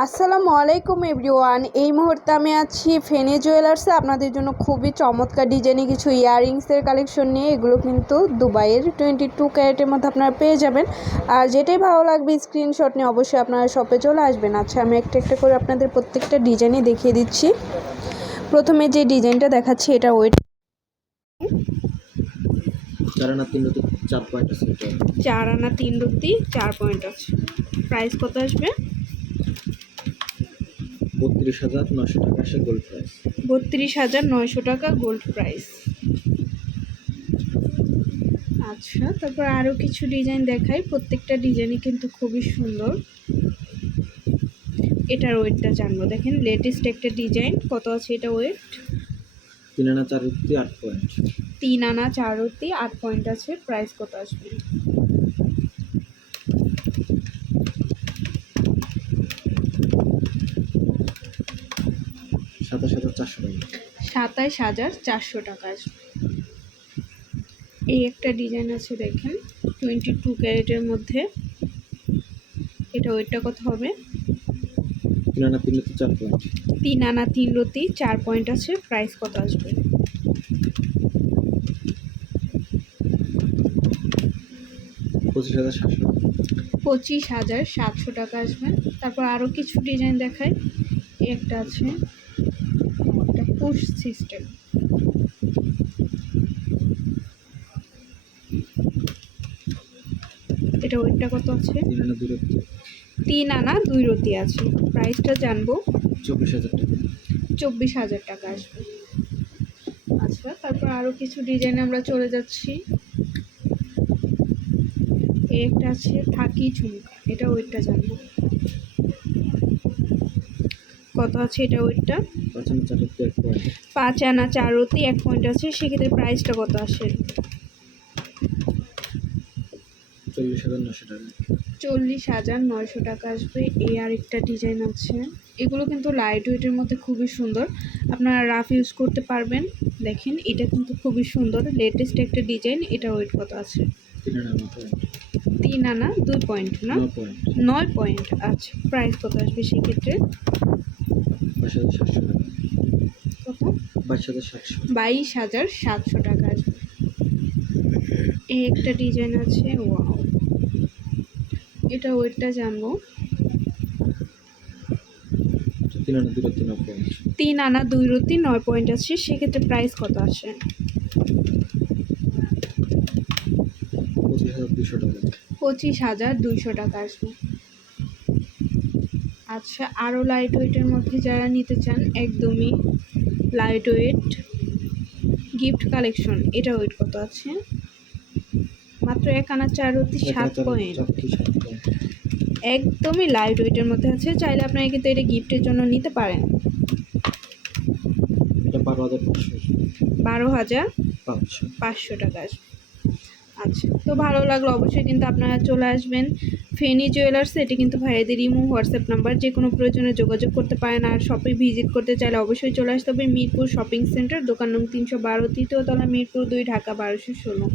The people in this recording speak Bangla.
আসসালামু আলাইকুম এভরিওয়ান। এই মুহূর্তে আমি আছি ফেনী জুয়েলার্সে আপনাদের জন্য খুবই চমৎকার ডিজাইনে কিছু ইয়াররিংসের কালেকশন নিয়ে। এগুলো কিন্তু দুবাইয়ের 22 ক্যারেটের মধ্যে আপনারা পেয়ে যাবেন। আর যেটাই ভালো লাগবে স্ক্রিনশট নিয়ে অবশ্যই আপনারা শপে চলে আসবেন। আচ্ছা, আমি একটা একটা করে আপনাদের প্রত্যেকটা ডিজাইনই দেখিয়ে দিচ্ছি। প্রথমে যে ডিজাইনটা দেখাচ্ছি এটা ওয়েট 4 আনা 3 রুটি 4 পয়েন্ট আছে। 4 আনা 3 রুটি 4 পয়েন্ট আছে। প্রাইস কত আসবে? 32,900 টাকা আসে গোল্ড প্রাইস। 32,900 টাকা গোল্ড প্রাইস। আচ্ছা, তারপর আরও কিছু ডিজাইন দেখাই। প্রত্যেকটা ডিজাইনই কিন্তু খুবই সুন্দর। এটার ওয়েটটা জানবো। দেখেন লেটেস্ট একটা ডিজাইন। কত আছে এটা ওয়েট? 3 আনা 4 রুটি 8 পয়েন্ট। 3 আনা 4 রুটি 8 পয়েন্ট আছে। প্রাইস কত আসবে? 27,400 27,400 টাকা। টাকা আসবে। এই একটা ডিজাইন আছে দেখেন 22 ক্যারেটের মধ্যে। এটা ওয়েটটা কত হবে? 3 আনা 3 রুটি 4 পয়েন্ট। 3 আনা 3 রুটি 4 পয়েন্ট আছে। প্রাইস কত আসবে? 25,700 টাকা। 25,700 টাকা আসবে। তারপর আরও কিছু ডিজাইন দেখায়। এই একটা আছে, এটা পুশ সিস্টেম। এটা ওয়েটটা কত আছে? 3 আনা 2 রুটি 3 আনা 2 রুটি আছে। প্রাইসটা জানবো। 24,000 টাকা। 24,000 টাকা আসবে। আচ্ছা, তারপর আরও কিছু ডিজাইনে আমরা চলে যাচ্ছি। এই একটা আছে থাকি ঝুমকা। এটা ওয়েটটা জানবো। কত আছে এটা ওয়েটটা? 5 আনা 4 রুটি 1 পয়েন্ট। 5 আনা 4 রুটি 1 পয়েন্ট আছে। সেক্ষেত্রে প্রাইসটা কত আসে? 40,900 টাকা। 40,900 টাকা আসবে। এই আরেকটা ডিজাইন আছে। এগুলো কিন্তু লাইট ওয়েটের মধ্যে খুবই সুন্দর, আপনারা রাফ ইউজ করতে পারবেন। দেখেন এটা কিন্তু খুবই সুন্দর, লেটেস্ট একটা ডিজাইন। এটা ওয়েট কত আছে? 3 আনা 9 পয়েন্ট। 3 আনা 2 পয়েন্ট না 9 পয়েন্ট। 9 পয়েন্ট। আচ্ছা, প্রাইস কত আসবে সেক্ষেত্রে? 22,700 টাকা। কত? 22,700। 22,700 টাকা আসবে। এই একটা ডিজাইন আছে, ওয়াও। এটা ওয়েটটা জানবো। 3 আনা 2 রুটি 9 পয়েন্ট। 3 আনা 2 রুটি 9 পয়েন্ট আছে। সেক্ষেত্রে প্রাইস কত আসে? 25,200 টাকা। 25,200 টাকা আসবে। আচ্ছা, আরও লাইট ওয়েটের মধ্যে যারা নিতে চান, একদমই লাইট ওয়েট গিফট কালেকশন। এটা ওয়েট কত আছে? মাত্র 1 আনা 4 রুটি 7 পয়েন্ট। একদমই লাইট ওয়েটের মধ্যে আছে। চাইলে আপনারা কিন্তু এটা গিফটের জন্য নিতে পারেন। এটা 12,500। 12,500 টাকা আসবে। আচ্ছা, তো ভালো লাগলো। অবশ্যই কিন্তু আপনারা চলে আসবেন ফেনী জুয়েলার্স। এটি কিন্তু ভাইয়াদের ইমো হোয়াটসঅ্যাপ নাম্বার। যে কোনো প্রয়োজনে যোগাযোগ করতে পারেন। আর শপে ভিজিট করতে চাইলে অবশ্যই চলে আসতে হবে মিরপুর শপিং সেন্টার, দোকান নং 312, তৃতীয় তলা, মিরপুর 2, ঢাকা 1216।